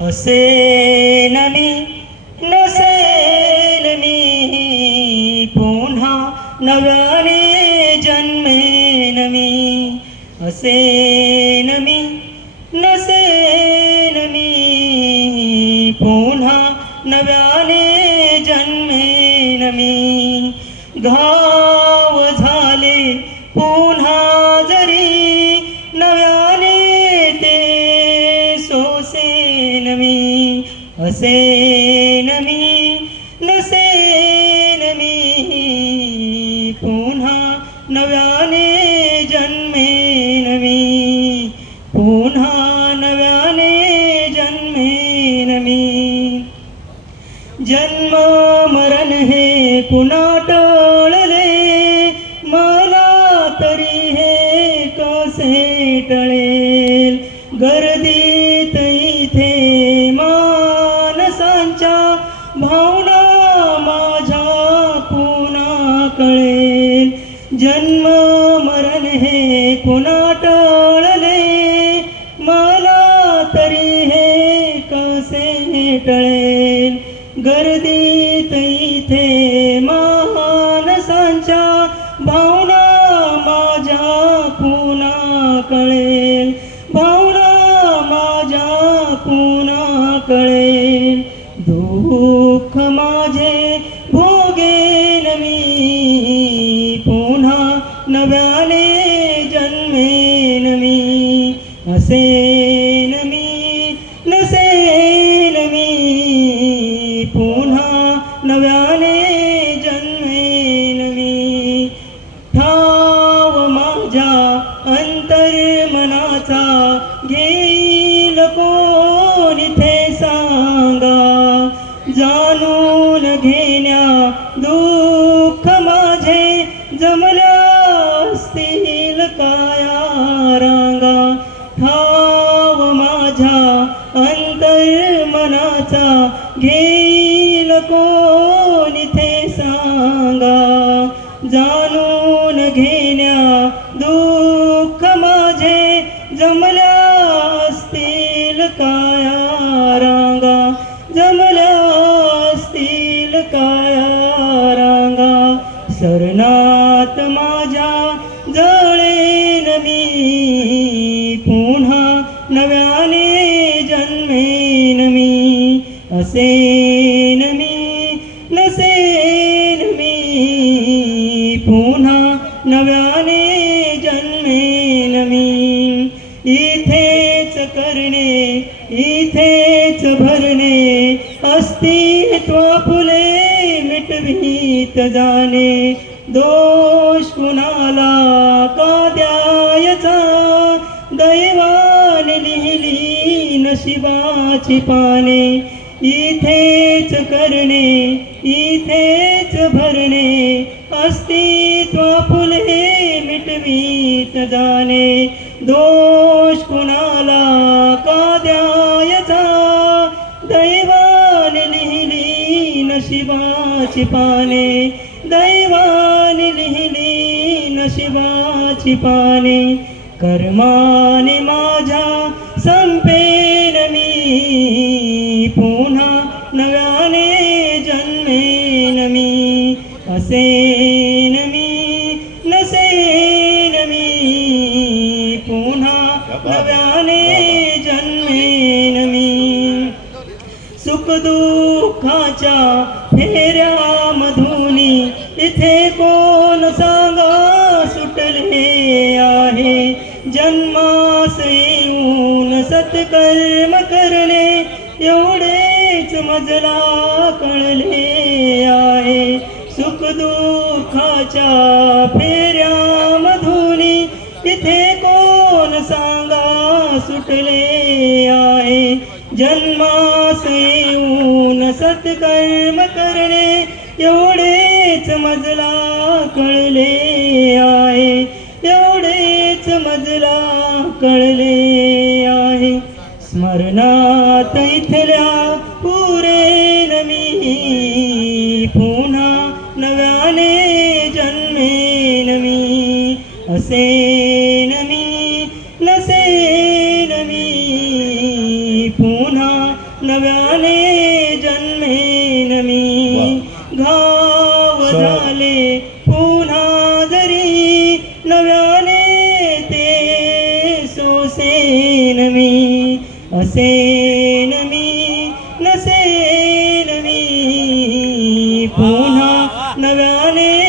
असेन मी नसेन मी पुन्हा नव्याने जन्मेन मी असेन मी नसेन मी पुन्हा नव्याने जन्मेन मी घाव हसेन मी नसेन मी पुन्हा नव्याने जन्मेन मी पुन्हा नव्याने जन्मेन मी. जन्म मरण हे पुन्हा जन्म मरण हे कुणा टळले मला तरी हे कसे टळेल? गर्दीत इथे मानसांच्या भावना माझ्या कुणा कळेल भावना माझ्या कुणा कळेल दुःख माझे असेन मी नसेन मी पुन्हा नव्याने जन्मेन मी. ठाव माझ्या अंतर्मनाचा घेईल कोण इथे सांगा? जाणून घेण्या दूर माझ्या अंतर्मनाचा घेईल कोण इथे सांगा? जाणून घेण्या दूर आले जन्मेन मी असेन मी नसेन मी. पुन्हा नव्याने जन्मेन मी. इथेच करणे इथेच भरणे अस्तित्व फुले मिटवीत जाणे. दोष कुणाला का शिवाची पाने इथेच करणे इथेच भरणे अस्तित्व फुले मिटवीत जाणे. दोष कुणाला का द्यायचा? दैवाने लिहिली नशिबाची पाने दैवाने लिहिली नशिबाची पाने. कर्माने माझ्या संपे मी पुन्हा नव्याने जन्मेन मी असेन मी नसेन मी पुन्हा नव्याने जन्मेन मी सुख दुःखाच्या फेऱ्या मधुनी इथे कोण सांगा सुटले आहे? जन्मास येऊन सत्कर्म मजला कळले आहे. सुख दुःखाच्या फेऱ्या मधुनी इथे कोण सांगा सुटले आहे. जन्मास येऊन सत्कर्म करणे एवढेच मजला कळले आहे. एवढेच मजला कळले आहे. स्मरणा मी असेन मी नसेन मी पुन्हा नव्याने जन्मेन मी घाव झाले पुन्हा जरी नव्याने ते सोसेन मी असेन मी नसेन मी पुन्हा नव्याने